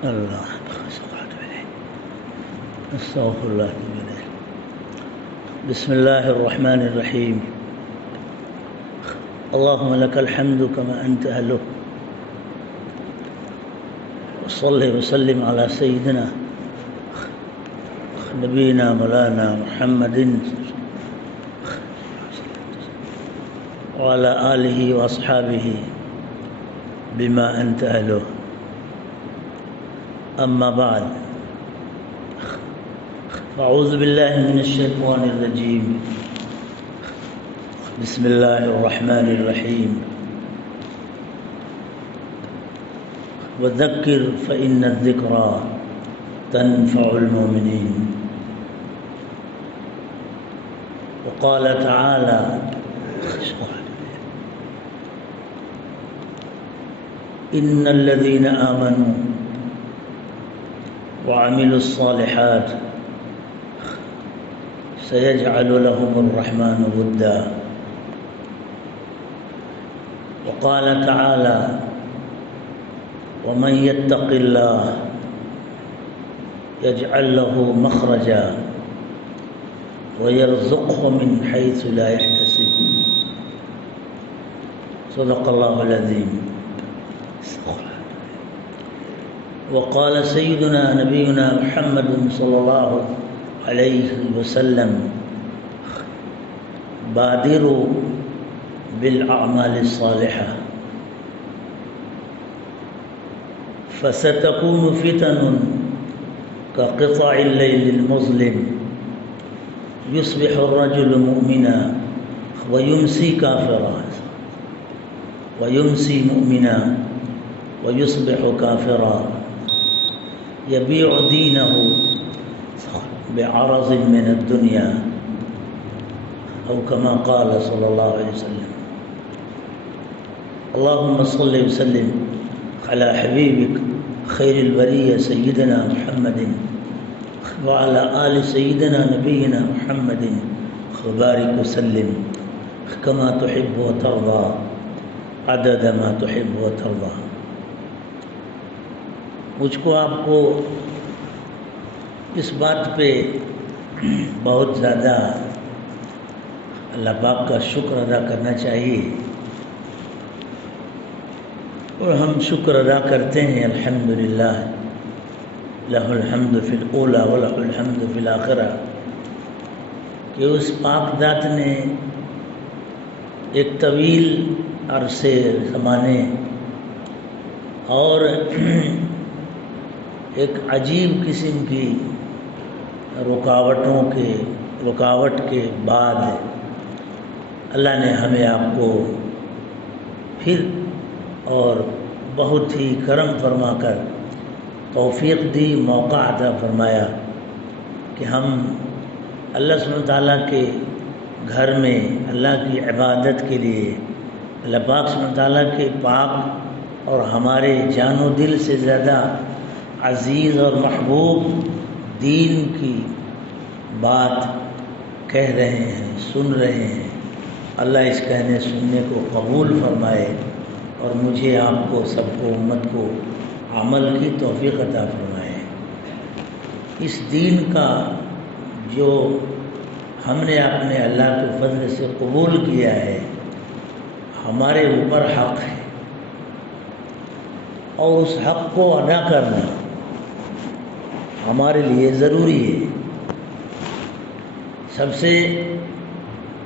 الله استغفر الله. بسم الله الرحمن الرحيم. اللهم لك الحمد كما أنت أهله، وصل وسلم على سيدنا نبينا مولانا محمد وعلى آله وأصحابه بما أنت أهله. أما بعد، أعوذ بالله من الشيطان الرجيم. بسم الله الرحمن الرحيم. وذكر فإن الذكرى تنفع المؤمنين. وقال تعالى: إن الذين آمنوا وعملوا الصالحات سيجعل لهم الرحمن ودا. وقال تعالى: ومن يتق الله يجعل له مخرجا ويرزقه من حيث لا يحتسب. صدق الله العظيم. وقال سيدنا نبينا محمد صلى الله عليه وسلم: بادروا بالأعمال الصالحة فستكون فتن كقطع الليل المظلم، يصبح الرجل مؤمنا ويمسي كافرا، ويمسي مؤمنا ويصبح كافرا، يبيع دينه بعرض من الدنيا، أو كما قال صلى الله عليه وسلم. اللهم صل وسلم على حبيبك خير البرية سيدنا محمد وعلى آل سيدنا نبينا محمد وبارك وسلم كما تحب وترضى عدد ما تحب وترضى. مجھ کو آپ کو اس بات پہ بہت زیادہ اللہ پاک کا شکر ادا کرنا چاہیے، اور ہم شکر ادا کرتے ہیں. الحمدللہ لہ الحمد فی الاولی ولہ الحمد فی الاخرہ، کہ اس پاک ذات نے ایک طویل عرصے زمانے اور ایک عجیب قسم کی رکاوٹ کے بعد اللہ نے ہمیں آپ کو پھر اور بہت ہی کرم فرما کر توفیق دی، موقع عطا فرمایا کہ ہم اللہ سبحانہ وتعالیٰ کے گھر میں اللہ کی عبادت کے لیے اللہ پاک سبحانہ وتعالیٰ کے پاک اور ہمارے جان و دل سے زیادہ عزیز اور محبوب دین کی بات کہہ رہے ہیں، سن رہے ہیں. اللہ اس کہنے سننے کو قبول فرمائے، اور مجھے آپ کو سب کو امت کو عمل کی توفیق عطا فرمائے. اس دین کا جو ہم نے اپنے اللہ کے فضل سے قبول کیا ہے، ہمارے اوپر حق ہے، اور اس حق کو ادا کرنا ہمارے لیے ضروری ہے. سب سے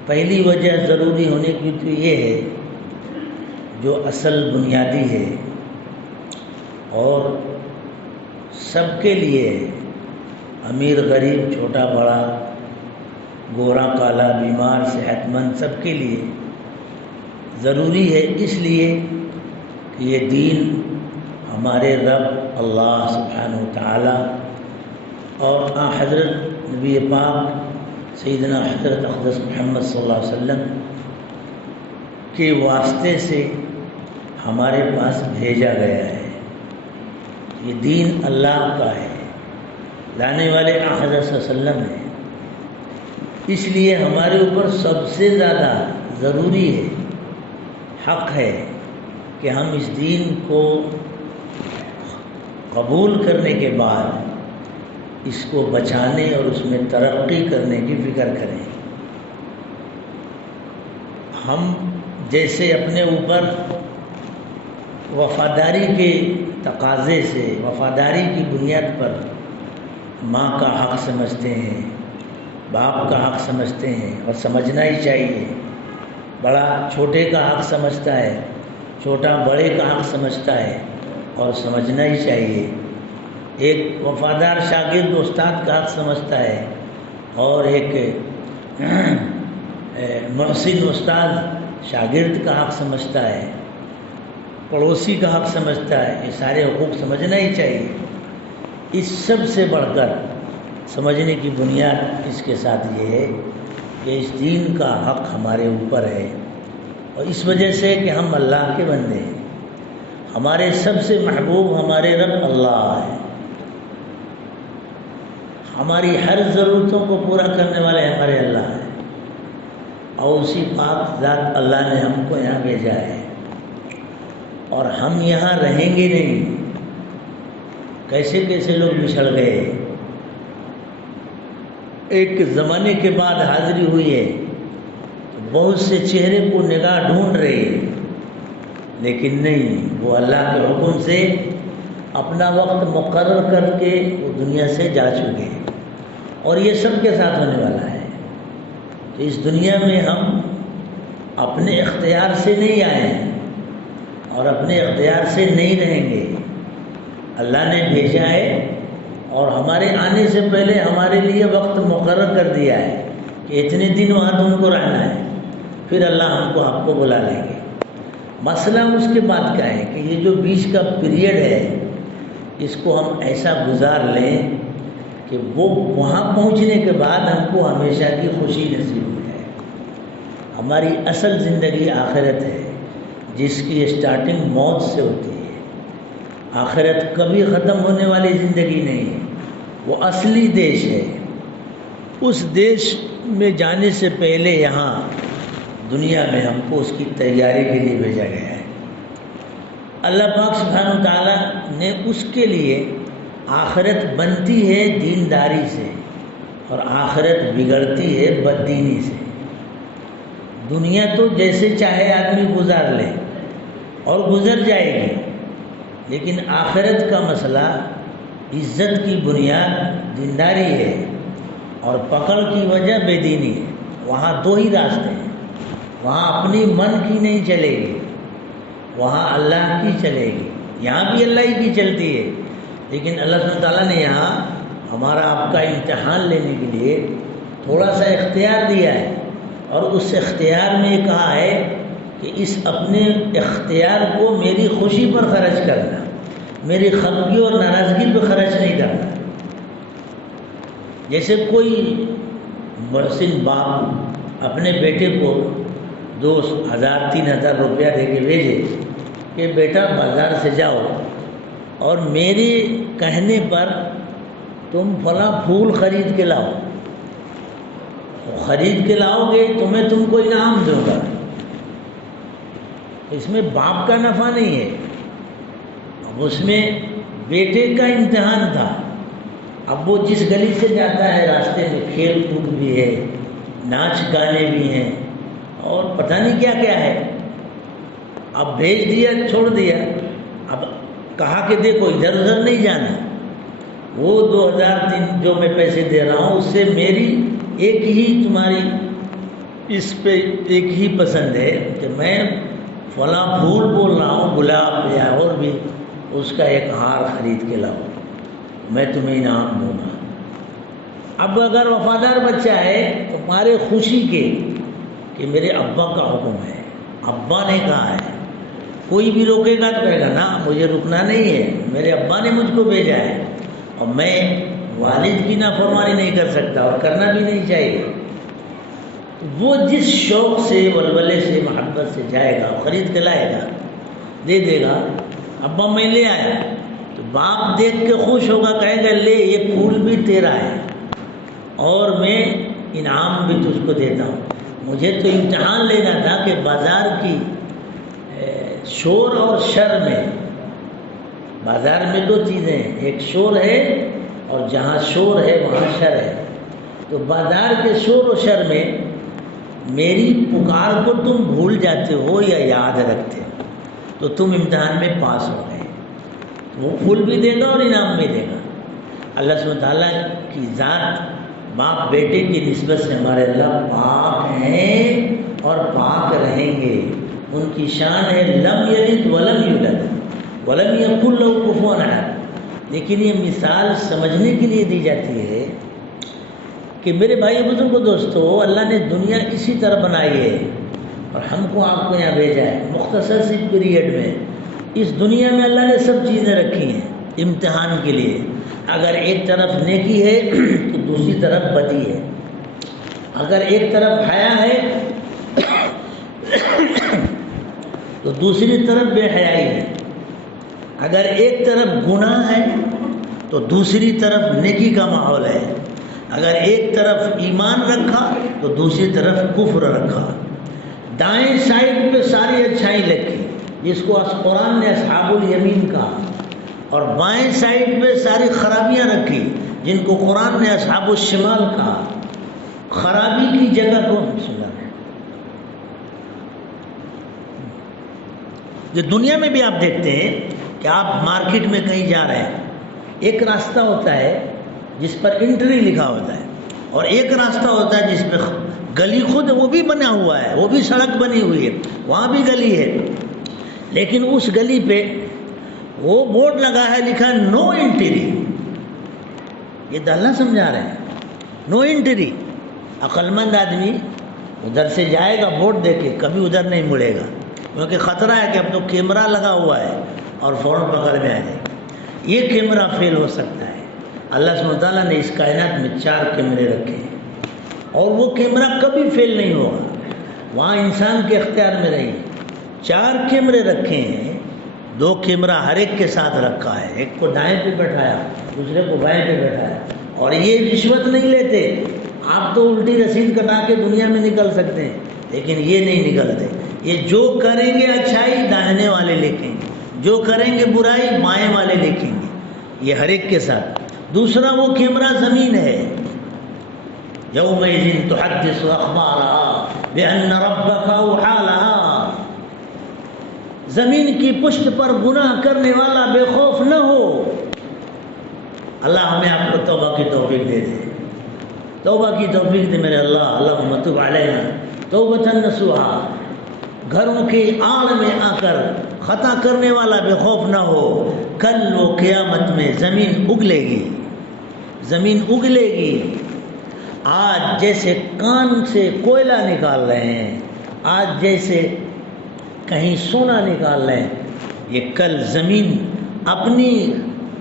پہلی وجہ ضروری ہونے کی تو یہ ہے، جو اصل بنیادی ہے اور سب کے لیے، امیر غریب چھوٹا بڑا گورا کالا بیمار صحت مند سب کے لیے ضروری ہے، اس لیے کہ یہ دین ہمارے رب اللہ سبحانہ وتعالی اور حضرت نبی پاک سیدنا حضرت اقدس محمد صلی اللہ علیہ وسلم کے واسطے سے ہمارے پاس بھیجا گیا ہے. یہ دین اللہ کا ہے، لانے والے حضرت صلی اللہ علیہ وسلم ہے. اس لیے ہمارے اوپر سب سے زیادہ ضروری ہے، حق ہے کہ ہم اس دین کو قبول کرنے کے بعد اس کو بچانے اور اس میں ترقی کرنے کی فکر کریں۔ ہم جیسے اپنے اوپر وفاداری کے تقاضے سے، وفاداری کی بنیاد پر ماں کا حق سمجھتے ہیں، باپ کا حق سمجھتے ہیں، اور سمجھنا ہی چاہیے۔ بڑا چھوٹے کا حق سمجھتا ہے، چھوٹا بڑے کا حق سمجھتا ہے، اور سمجھنا ہی چاہیے۔ ایک وفادار شاگرد استاد کا حق سمجھتا ہے، اور ایک محسن استاد شاگرد کا حق سمجھتا ہے، پڑوسی کا حق سمجھتا ہے۔ یہ سارے حقوق سمجھنا ہی چاہیے۔ اس سب سے بڑھ کر سمجھنے کی بنیاد اس کے ساتھ یہ ہے کہ اس دین کا حق ہمارے اوپر ہے، اور اس وجہ سے کہ ہم اللہ کے بندے ہیں۔ ہمارے سب سے محبوب ہمارے رب اللہ ہے، ہماری ہر ضرورتوں کو پورا کرنے والے ہمارے اللہ ہیں، اور اسی پاک ذات اللہ نے ہم کو یہاں بھیجا ہے، اور ہم یہاں رہیں گے نہیں۔ کیسے کیسے لوگ بچھڑ گئے، ایک زمانے کے بعد حاضری ہوئی ہے، بہت سے چہرے کو نگاہ ڈھونڈ رہے ہیں، لیکن نہیں، وہ اللہ کے حکم سے اپنا وقت مقرر کر کے وہ دنیا سے جا چکے ہیں، اور یہ سب کے ساتھ ہونے والا ہے۔ تو اس دنیا میں ہم اپنے اختیار سے نہیں آئے ہیں، اور اپنے اختیار سے نہیں رہیں گے۔ اللہ نے بھیجا ہے، اور ہمارے آنے سے پہلے ہمارے لیے وقت مقرر کر دیا ہے کہ اتنے دن وہاں تم کو رہنا ہے، پھر اللہ ہم کو آپ کو بلا لیں گے۔ مسئلہ اس کے بعد کا ہے کہ یہ جو بیچ کا پیریڈ ہے، اس کو ہم ایسا گزار لیں کہ وہ وہاں پہنچنے کے بعد ہم کو ہمیشہ کی خوشی نصیب ہو جائے۔ ہماری اصل زندگی آخرت ہے، جس کی اسٹارٹنگ موت سے ہوتی ہے۔ آخرت کبھی ختم ہونے والی زندگی نہیں ہے، وہ اصلی دیش ہے۔ اس دیش میں جانے سے پہلے یہاں دنیا میں ہم کو اس کی تیاری کے لیے بھیجا گیا ہے۔ اللہ پاک سبحانہ و تعالیٰ نے اس کے لیے آخرت بنتی ہے دینداری سے، اور آخرت بگڑتی ہے بددینی سے۔ دنیا تو جیسے چاہے آدمی گزار لے اور گزر جائے گی، لیکن آخرت کا مسئلہ عزت کی بنیاد دینداری ہے، اور پکڑ کی وجہ بے دینی ہے۔ وہاں دو ہی راستے ہیں، وہاں اپنی من کی نہیں چلے گی، وہاں اللہ کی چلے گی۔ یہاں بھی اللہ ہی کی چلتی ہے، لیکن اللہ سبحانہ تعالیٰ نے یہاں ہمارا آپ کا امتحان لینے کے لیے تھوڑا سا اختیار دیا ہے، اور اس اختیار میں یہ کہا ہے کہ اس اپنے اختیار کو میری خوشی پر خرچ کرنا، میری خفگی اور ناراضگی پہ خرچ نہیں کرنا۔ جیسے کوئی محسن باپ اپنے بیٹے کو 2,000 3,000 روپیہ دے کے بھیجے کہ بیٹا بازار سے جاؤ اور میرے کہنے پر تم فلاں پھول خرید کے لاؤ، خرید کے لاؤ گے تو میں تم کو انعام دوں گا۔ اس میں باپ کا نفع نہیں ہے، اب اس میں بیٹے کا امتحان تھا۔ اب وہ جس گلی سے جاتا ہے راستے میں کھیل کود بھی ہے، ناچ گانے بھی ہیں، اور پتہ نہیں کیا کیا ہے۔ اب بھیج دیا، چھوڑ دیا، اب کہا کہ دیکھو ادھر ادھر نہیں جانا، وہ 2,000 جو میں پیسے دے رہا ہوں اس سے میری ایک ہی تمہاری اس پہ ایک ہی پسند ہے کہ میں فلاں پھول بول رہا ہوں، گلاب یا اور بھی، اس کا ایک ہار خرید کے لاؤ، میں تمہیں انعام دوں گا۔ اب اگر وفادار بچہ ہے تو تمہارے خوشی کے کہ میرے ابا کا حکم ہے، ابا نے کہا ہے، کوئی بھی روکے گا تو کہے گا نا مجھے رکنا نہیں ہے، میرے ابا نے مجھ کو بھیجا ہے، اور میں والد کی نافرمانی نہیں کر سکتا، اور کرنا بھی نہیں چاہیے۔ وہ جس شوق سے، ولولے سے، محبت سے جائے گا، خرید کے لائے گا، دے دے گا، ابا میں لے آیا، تو باپ دیکھ کے خوش ہوگا، کہے گا لے یہ پھول بھی تیرا ہے، اور میں انعام بھی تجھ کو دیتا ہوں۔ مجھے تو امتحان لینا تھا کہ بازار کی شور اور شر میں بازار میں دو چیزیں ہیں، ایک شور ہے اور جہاں شور ہے وہاں شر ہے۔ تو بازار کے شور و شر میں میری پکار کو تم بھول جاتے ہو یا یاد رکھتے ہو تو تم امتحان میں پاس ہو گئے، وہ پھول بھی دے گا اور انعام بھی دے گا۔ اللہ سبحانہ تعالیٰ کی ذات باپ بیٹے کی نسبت سے ہمارے اللہ پاک ہیں اور پاک رہیں گے۔ ان کی شان ہے لم یلد ولم یولد ولم یکن لہ کفوا احد۔ لیکن یہ مثال سمجھنے کے لیے دی جاتی ہے کہ میرے بھائی بزرگوں دوستو، اللہ نے دنیا اسی طرح بنائی ہے اور ہم کو آپ کو یہاں بھیجا ہے مختصر سی پیریڈ میں۔ اس دنیا میں اللہ نے سب چیزیں رکھی ہیں امتحان کے لیے۔ اگر ایک طرف نیکی ہے تو دوسری طرف بدی ہے، اگر ایک طرف حیا ہے تو دوسری طرف بے حیائی ہے، اگر ایک طرف گناہ ہے تو دوسری طرف نیکی کا ماحول ہے، اگر ایک طرف ایمان رکھا تو دوسری طرف کفر رکھا۔ دائیں سائڈ پہ ساری اچھائی رکھی جس کو قرآن نے اصحاب الیمین کہا، اور بائیں سائڈ پہ ساری خرابیاں رکھی جن کو قرآن نے اصحاب الشمال کہا۔ خرابی کی جگہ کو یہ دنیا میں بھی آپ دیکھتے ہیں کہ آپ مارکیٹ میں کہیں جا رہے ہیں، ایک راستہ ہوتا ہے جس پر انٹری لکھا ہوتا ہے اور ایک راستہ ہوتا ہے جس پہ گلی خود وہ بھی بنا ہوا ہے، وہ بھی سڑک بنی ہوئی ہے، وہاں بھی گلی ہے، لیکن اس گلی پہ وہ بورڈ لگا ہے لکھا ہے نو انٹری۔ یہ تو اللہ سمجھا رہے ہیں نو انٹری۔ عقل مند آدمی ادھر سے جائے گا بورڈ دے کے، کبھی ادھر نہیں مڑے گا، کیونکہ خطرہ ہے کہ اب تو کیمرہ لگا ہوا ہے اور فوراً پکڑ میں آ جائے گا۔ یہ کیمرہ فیل ہو سکتا ہے۔ اللہ سبحانہ تعالیٰ نے اس کائنات میں 4 کیمرے رکھے ہیں اور وہ کیمرہ کبھی فیل نہیں ہوگا، وہاں انسان کے اختیار میں رہی۔ 4 کیمرے رکھے ہیں، 2 کیمرہ ہر ایک کے ساتھ رکھا ہے، ایک کو دائیں پہ بیٹھایا دوسرے کو بائیں پہ بیٹھایا، اور یہ رشوت نہیں لیتے۔ آپ تو الٹی رسید کٹا کے دنیا میں نکل سکتے ہیں لیکن یہ نہیں نکلتے۔ یہ جو کریں گے اچھائی داہنے والے لکھیں گے، جو کریں گے برائی بائیں والے لکھیں گے، یہ ہر ایک کے ساتھ۔ دوسرا وہ کیمرہ زمین ہے، یومئذ تحدث اخبارها بان ربک اوحی لها۔ زمین کی پشت پر گناہ کرنے والا بے خوف نہ ہو۔ اللہ ہمیں آپ کو توبہ کی توفیق دے دے، توبہ کی توفیق دے میرے اللہ۔ اللہم تب علینا توبۃ نصوحا۔ گھروں کی آڑ میں آ کر خطا کرنے والا بے خوف نہ ہو۔ کل وہ قیامت میں زمین اگلے گی، زمین اگلے گی۔ آج جیسے کان سے کوئلہ نکال رہے ہیں، آج جیسے کہیں سونا نکال رہے ہیں، یہ کل زمین اپنی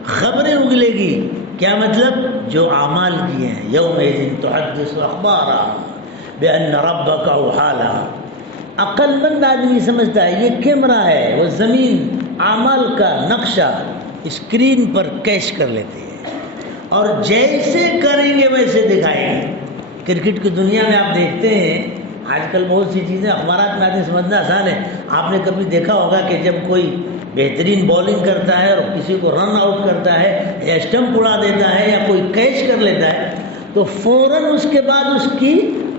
خبریں اگلے گی۔ کیا مطلب؟ جو اعمال کیے ہیں۔ یومئذ تحدث اخبارها بان ربک اوحی لها۔ عقل مند آدمی سمجھتا ہے یہ کیمرہ ہے، وہ زمین اعمال کا نقشہ اسکرین پر کیش کر لیتے ہیں اور جیسے کریں گے ویسے دکھائیں گے۔ کرکٹ کی دنیا میں آپ دیکھتے ہیں آج کل بہت سی چیزیں اخبارات میں آتی ہیں، سمجھنا آسان ہے۔ آپ نے کبھی دیکھا ہوگا کہ جب کوئی بہترین بالنگ کرتا ہے اور کسی کو رن آؤٹ کرتا ہے یا اسٹمپ اڑا دیتا ہے یا کوئی کیچ کر لیتا ہے تو فوراً اس کے بعد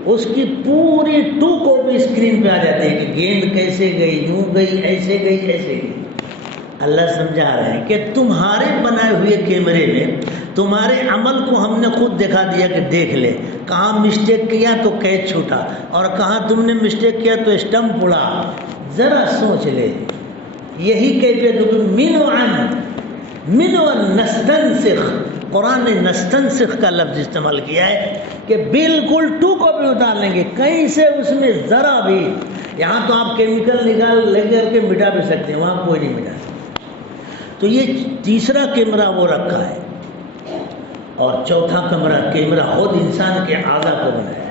اس کی پوری 2 کاپی اسکرین پہ آ جاتی ہے کہ گیند کیسے گئی، یوں گئی، ایسے گئی، ایسے گئی۔ اللہ سمجھا رہے ہیں کہ تمہارے بنائے ہوئے کیمرے میں تمہارے عمل کو ہم نے خود دکھا دیا کہ دیکھ لے، کہاں مسٹیک کیا تو کیچ چھوٹا اور کہاں تم نے مسٹیک کیا تو اسٹمپ اڑا۔ ذرا سوچ لے، یہی کیفیت من نستنسخ۔ قرآن نے نستنسخ کا لفظ استعمال کیا ہے کہ بالکل 2 کاپی اتار لیں گے، کہیں سے اس میں ذرا بھی، یہاں تو آپ کیمیکل نکال لے کر کے مٹا بھی سکتے ہیں، وہاں کوئی نہیں مٹا سکتا۔ تو یہ تیسرا کیمرہ وہ رکھا ہے، اور چوتھا کیمرہ خود انسان کے اعضاء کو بنایا ہے۔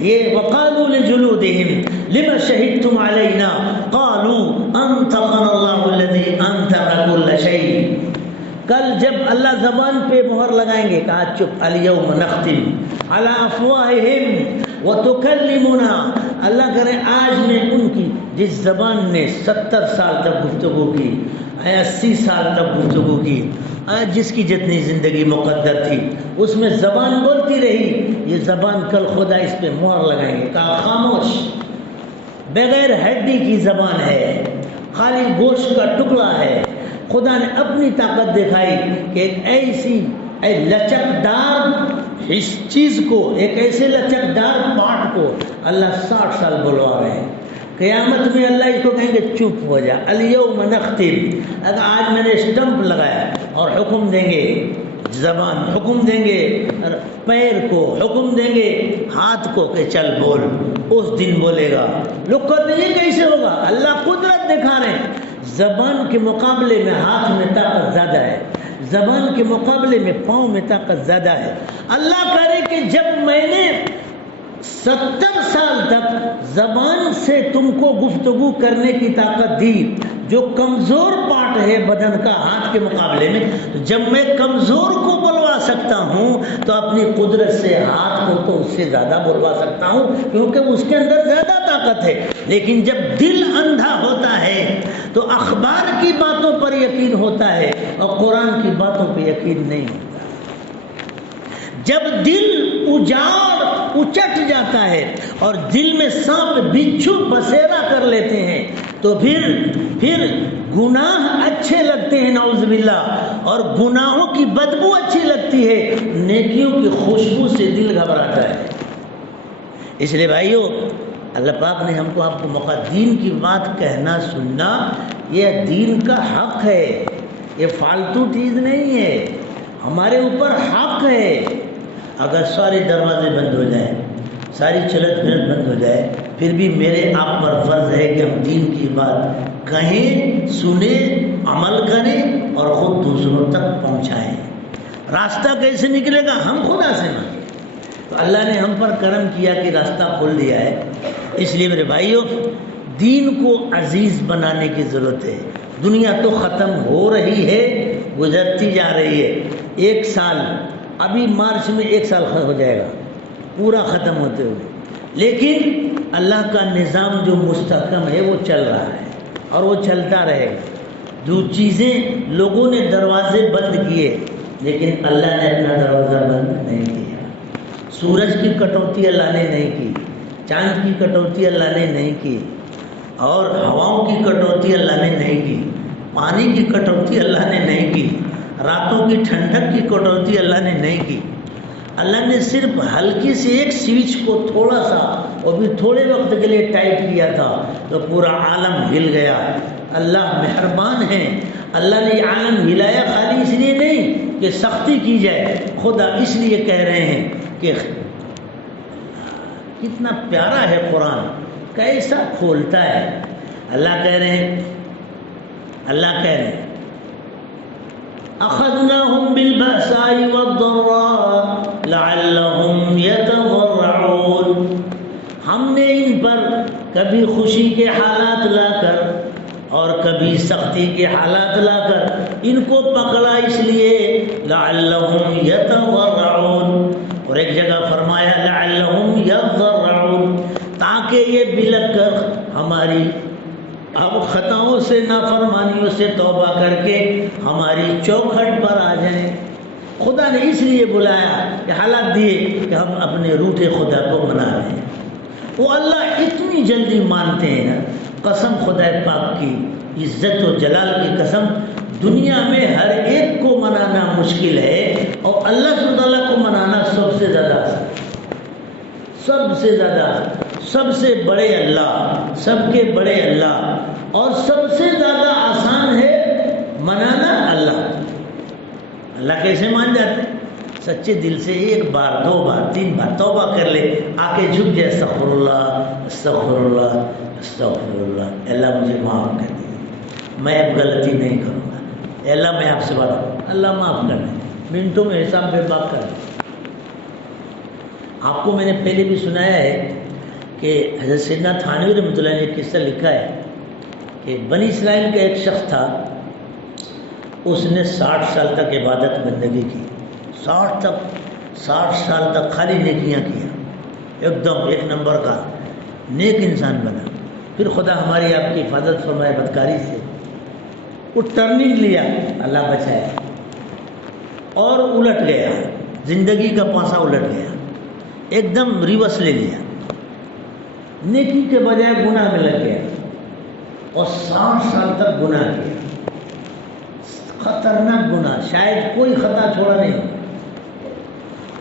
یہ وقالوا لجلودهم لما شهدتم علينا قالوا انطقنا الله الذي انطق كل شيء۔ کل جب اللہ زبان پہ مہر لگائیں گے، کہا چپ، الیوم نختم علی افواہہم وتکلمنا۔ اللہ کرے آج میں ان کی جس زبان نے 70 سال تک گفتگو کی، 80 سال تک گفتگو کی، جس کی جتنی زندگی مقدر تھی اس میں زبان بولتی رہی، یہ زبان کل خدا اس پہ مہر لگائیں گے، کہا خاموش، بغیر ہڈی کی زبان ہے، خالی گوشت کا ٹکڑا ہے۔ خدا نے اپنی طاقت دکھائی کہ ایک ایسی لچکدار اس چیز کو، ایک ایسے لچکدار پارٹ کو اللہ 60 سال بلوا رہے ہیں۔ قیامت میں اللہ اس کو کہیں گے چپ ہو جا، الیوم نختم، اگر آج میں نے اسٹمپ لگایا اور حکم دیں گے، زبان حکم دیں گے، پیر کو حکم دیں گے، ہاتھ کو کہ چل بول، اس دن بولے گا۔ لوگ کہتے ہیں یہ کیسے ہوگا؟ اللہ قدرت دکھا رہے ہیں۔ زبان کے مقابلے میں ہاتھ میں طاقت زیادہ ہے، زبان کے مقابلے میں پاؤں میں طاقت زیادہ ہے۔ اللہ کہہ رہے کہ جب میں نے 70 سال تک زبان سے تم کو گفتگو کرنے کی طاقت دی، جو کمزور پارٹ ہے بدن کا ہاتھ کے مقابلے میں، تو جب میں کمزور کو بلوا سکتا ہوں تو اپنی قدرت سے ہاتھ کو تو اس سے زیادہ بلوا سکتا ہوں، کیونکہ اس کے اندر زیادہ طاقت ہے۔ لیکن جب دل اندھا ہوتا ہے تو اخبار کی باتوں پر یقین ہوتا ہے اور قرآن کی باتوں پہ یقین نہیں ہوتا۔ جب دل اجاڑ اچٹ جاتا ہے اور دل میں سانپ بچھو بسیرا کر لیتے ہیں تو پھر گناہ اچھے لگتے ہیں، نعوذ باللہ، اور گناہوں کی بدبو اچھی لگتی ہے، نیکیوں کی خوشبو سے دل گھبراتا ہے۔ اس لیے بھائیو، اللہ پاک نے ہم کو آپ کو موقع، دین کی بات کہنا سننا یہ دین کا حق ہے، یہ فالتو چیز نہیں ہے، ہمارے اوپر حق ہے۔ اگر سارے دروازے بند ہو جائیں، ساری چلت پھرت بند ہو جائے، پھر بھی میرے آپ پر فرض ہے کہ ہم دین کی بات کہیں، سنیں، عمل کریں اور خود دوسروں تک پہنچائیں۔ راستہ کیسے نکلے گا؟ ہم خدا سے مانگیں۔ تو اللہ نے ہم پر کرم کیا کہ راستہ کھول دیا ہے۔ اس لیے میرے بھائیوں، دین کو عزیز بنانے کی ضرورت ہے۔ دنیا تو ختم ہو رہی ہے، گزرتی جا رہی ہے۔ 1 سال، ابھی مارچ میں 1 سال ہو جائے گا پورا ختم ہوتے ہوئے، لیکن اللہ کا نظام جو مستحکم ہے وہ چل رہا ہے اور وہ چلتا رہے گا۔ جو چیزیں لوگوں نے دروازے بند کیے لیکن اللہ نے اپنا دروازہ بند نہیں کیا۔ سورج کی کٹوتی اللہ نے نہیں کی، چاند کی کٹوتی اللہ نے نہیں کی، اور ہواؤں کی کٹوتی اللہ نے نہیں کی، پانی کی کٹوتی اللہ نے نہیں کی، راتوں کی ٹھنڈک کی کٹوتی اللہ نے نہیں کی۔ اللہ نے صرف ہلکی سی ایک سوئچ کو تھوڑا سا، اور بھی تھوڑے وقت کے لیے ٹائٹ کیا تھا تو پورا عالم ہل گیا۔ اللہ مہربان ہے، اللہ نے یہ عالم ہلایا خالی اس لیے نہیں کہ سختی کی جائے، خدا اس لیے کہہ رہے ہیں کہ کتنا پیارا ہے قرآن، کیسا کھولتا ہے۔ اللہ کہہ رہے ہیں اخذناهم بالبأساء والضراء لعلهم يتضرعون، ہم نے ان پر کبھی خوشی کے حالات لا کر اور کبھی سختی کے حالات لا کر ان کو پکڑا، اس لیے لعلهم يتضرعون، اور ایک جگہ فرمایا لعلهم يضرعون، تاکہ یہ بلک کر ہماری اب خطاؤں سے، نافرمانیوں سے توبہ کر کے ہماری چوکھٹ پر آ جائیں۔ خدا نے اس لیے بلایا کہ حالات دیے کہ ہم اپنے روٹھے خدا کو منا رہے ہیں۔ وہ اللہ اتنی جلدی مانتے ہیں نا، قسم خدا پاک کی عزت و جلال کی قسم، دنیا میں ہر ایک کو منانا مشکل ہے اور اللہ سبحانہ تعالیٰ کو منانا سب سے زیادہ آسان، سب سے زیادہ، سب سے بڑے اللہ، سب کے بڑے اللہ، اور سب سے زیادہ آسان ہے منانا اللہ۔ اللہ کیسے مان جاتے ہیں؟ سچے دل سے 1 بار 2 بار 3 بار توبہ کر لے، آ کے جھک جائے، استغفر اللہ استغفر اللہ استغفر اللہ، اللہ مجھے معاف کر دیجیے، میں اب غلطی نہیں کروں گا، اللہ میں آپ سے بات کروں، اللہ معاف کر دیں، منٹوں میں حساب بے باک کر دیں۔ آپ کو میں نے پہلے بھی سنایا ہے کہ حضرت سیدنا تھانوی رحمۃ اللہ نے ایک قصہ لکھا ہے کہ بنی اسرائیل کا ایک شخص تھا، اس نے 60 سال تک عبادت بندگی کی، 60 سال تک خالی نیکیاں کیا، ایک دم 1 نمبر کا نیک انسان بنا، پھر خدا ہماری آپ کی حفاظت فرمائے بدکاری سے. وہ ٹرننگ لیا، اللہ بچائے، اور الٹ گیا، زندگی کا پانسا الٹ گیا، ایک دم ریورس لے لیا، نیکی کے بجائے گناہ میں لگ گیا اور 60 سال تک گناہ کیا. خطرناک گناہ، شاید کوئی خطا چھوڑا نہیں،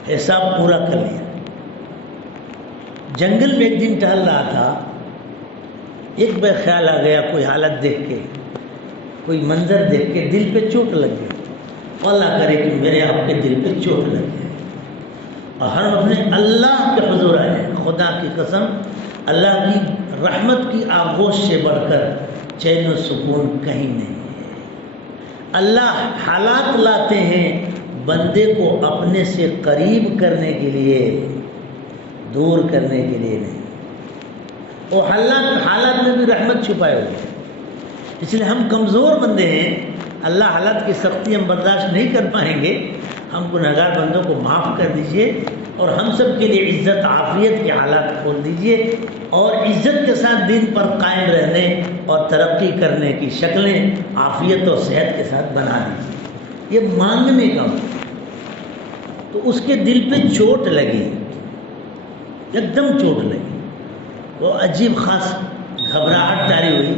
حساب پورا کر لیا. جنگل میں ایک دن ٹہل رہا تھا، ایک بے خیال آ گیا، کوئی حالت دیکھ کے، کوئی منظر دیکھ کے دل پہ چوٹ لگ گئی. اللہ کرے کہ میرے آپ کے دل پہ چوٹ لگ گئی اور ہم اپنے اللہ کے حضور آئے. خدا کی قسم، اللہ کی رحمت کی آغوش سے بڑھ کر چین و سکون کہیں نہیں ہے. اللہ حالات لاتے ہیں بندے کو اپنے سے قریب کرنے کے لیے، دور کرنے کے لیے نہیں. وہ حالات میں بھی رحمت چھپائے ہوئے ہیں. اس لیے ہم کمزور بندے ہیں، اللہ حالات کی سختی ہم برداشت نہیں کر پائیں گے. ہم گنہگار بندوں کو معاف کر دیجئے اور ہم سب کے لیے عزت عافیت کے حالات کھول دیجئے اور عزت کے ساتھ دین پر قائم رہنے اور ترقی کرنے کی شکلیں عافیت اور صحت کے ساتھ بنا دیجئے. یہ مانگنے کا تو اس کے دل پہ چوٹ لگی، ایک دم چوٹ لگی. وہ عجیب خاص گھبراہٹ جاری ہوئی.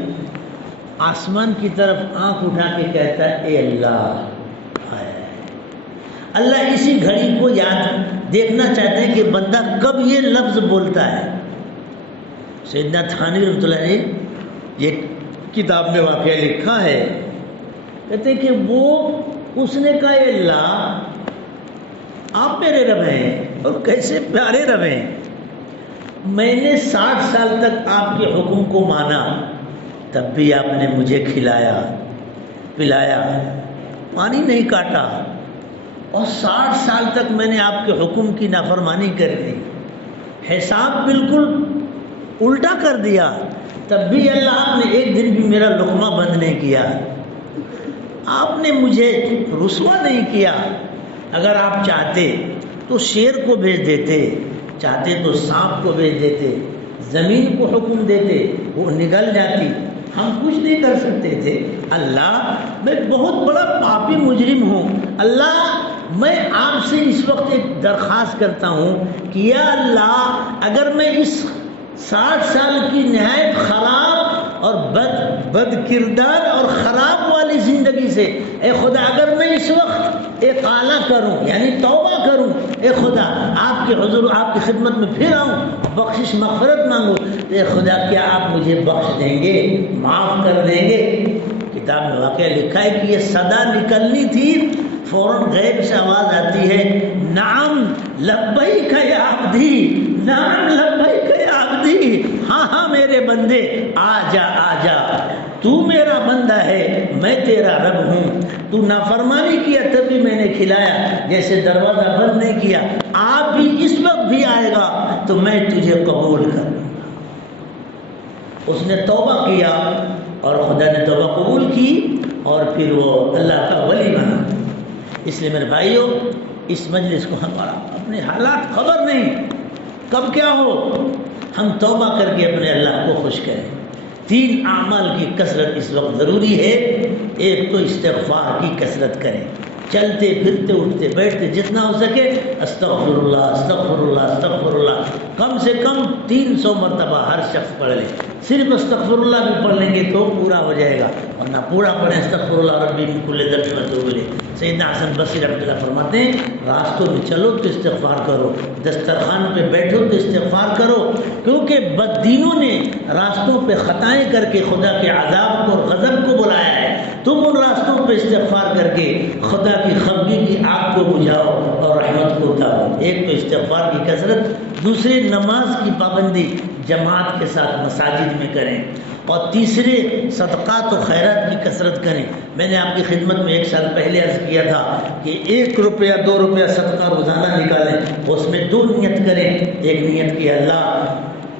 آسمان کی طرف آنکھ اٹھا کے کہتا ہے اے اللہ. اللہ اسی گھڑی کو یاد دیکھنا چاہتے ہیں کہ بندہ کب یہ لفظ بولتا ہے. سیدنا تھانوی رحمۃ اللہ نے یہ کتاب میں واقعہ لکھا ہے، کہتے ہیں کہ وہ اس نے کہا اے اللہ آپ میرے رب ہیں اور کیسے پیارے رب ہیں. میں نے 60 سال تک آپ کے حکم کو مانا، تب بھی آپ نے مجھے کھلایا پلایا، پانی نہیں کاٹا، اور 60 سال تک میں نے آپ کے حکم کی نافرمانی کر دی، حساب بالکل الٹا کر دیا، تب بھی اللہ آپ نے ایک دن بھی میرا لقمہ بند نہیں کیا. آپ نے مجھے رسوا نہیں کیا. اگر آپ چاہتے تو شیر کو بھیج دیتے، چاہتے تو سانپ کو بھیج دیتے، زمین کو حکم دیتے، وہ نگل جاتی. ہم کچھ نہیں کر سکتے تھے. اللہ میں بہت بڑا پاپی مجرم ہوں. اللہ میں آپ سے اس وقت ایک درخواست کرتا ہوں کہ یا اللہ اگر میں اس 60 سال کی نہایت خراب اور بد کردار اور خراب والی زندگی سے، اے خدا اگر میں اس وقت اقالہ کروں یعنی توبہ کروں، اے خدا آپ کے حضور آپ کی خدمت میں پھر آؤں، بخشش مغفرت مانگوں، اے خدا کیا آپ مجھے بخش دیں گے، معاف کر دیں گے؟ کتاب میں واقعہ لکھا ہے کہ یہ صدا نکلنی تھی، فوراً غیب سے آواز آتی ہے نعم لبیک یا عبدی، نعم لبیک یا عبدی، ہاں ہاں میرے بندے آ جا آ جا، تو میرا بندہ ہے، میں تیرا رب ہوں. تو نافرمانی کیا تب بھی میں نے کھلایا، جیسے دروازہ بند نہیں کیا، آپ بھی اس وقت بھی آئے گا تو میں تجھے قبول کر لوں گا. اس نے توبہ کیا اور خدا نے توبہ قبول کی اور پھر وہ اللہ کا ولی بنا. اس لیے میرے بھائیوں اس مجلس کو ہمارا اپنے حالات خبر نہیں کب کیا ہو، ہم توبہ کر کے اپنے اللہ کو خوش کریں. 3 اعمال کی کثرت اس وقت ضروری ہے. ایک تو استغفار کی کثرت کریں، چلتے پھرتے اٹھتے بیٹھتے جتنا ہو سکے استغفر اللہ استغفر اللہ استغفر اللہ، کم سے کم 300 مرتبہ ہر شخص پڑھ لے. صرف استغفر اللہ بھی پڑھ لیں گے تو پورا ہو جائے گا، ورنہ پورا پڑھیں استغفر اللہ ربی من کل ذنب واتوب الیہ. سیدنا حسن بصری رحمۃ اللہ فرماتے ہیں راستوں میں چلو تو استغفار کرو، دسترخوان پہ بیٹھو تو استغفار کرو، کیونکہ بددینوں نے راستوں پہ خطائیں کر کے خدا کے عذاب کو اور غضب کو بلایا ہے. تم ان راستوں پہ استغفار کر کے خدا کی خفگی کی آگ کو بجھاؤ اور رحمت کو اتارو. ایک تو استغفار کی کثرت، دوسرے نماز کی پابندی جماعت کے ساتھ مساجد میں کریں، اور تیسرے صدقات و خیرات کی کثرت کریں. میں نے آپ کی خدمت میں 1 سال پہلے عرض کیا تھا کہ 1 روپیہ 2 روپیہ صدقہ روزانہ نکالیں، اس میں 2 نیت کریں. ایک نیت کی اللہ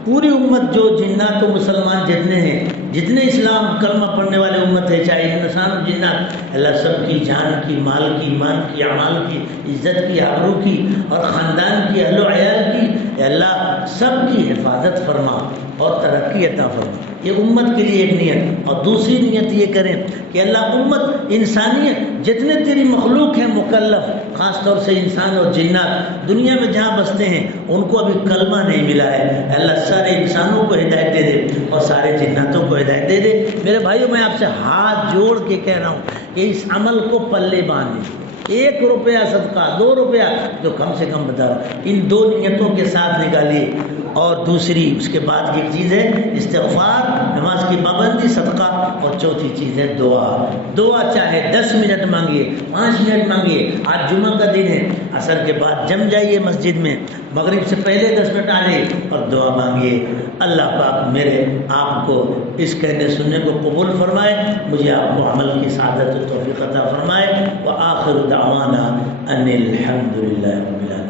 پوری امت جو جنات و مسلمان جتنے ہیں، جتنے اسلام کلمہ پڑھنے والے امت ہے، چاہے انسان و جنات، اللہ سب کی جان کی، مال کی، ایمان کی، اعمال کی، عزت کی، آبرو کی اور خاندان کی، اہل و عیال کی، اے اللہ سب کی حفاظت فرما اور ترقی عطا فرما۔ یہ امت کے لیے ایک نیت، اور دوسری نیت یہ کریں کہ اللہ امت انسانیت جتنے تیری مخلوق ہیں مکلف، خاص طور سے انسان اور جنات دنیا میں جہاں بستے ہیں ان کو ابھی کلمہ نہیں ملا ہے، اللہ سارے انسانوں کو ہدایت دے دے اور سارے جناتوں کو ہدایت دے دے۔ میرے بھائیوں میں آپ سے ہاتھ جوڑ کے کہہ رہا ہوں کہ اس عمل کو پلے باندھیں، 1 روپیہ صدقہ، 2 روپیہ جو کم سے کم بتا، ان 2 نیتوں کے ساتھ نکالیے۔ اور دوسری اس کے بعد کی چیز ہے استغفار، نماز کی پابندی، صدقہ، اور چوتھی چیز ہے دعا۔ دعا چاہے 10 منٹ مانگیے، 5 منٹ مانگیے۔ آج جمعہ کا دن ہے، عصر کے بعد جم جائیے مسجد میں، مغرب سے پہلے 10 منٹ آئیے اور دعا مانگیے۔ اللہ پاک میرے آپ کو اس کہنے سننے کو قبول فرمائے، مجھے آپ کو عمل کی سعادت و توفیق عطا فرمائے۔ وآخر دعوانا ان الحمد للہ رب العالمین۔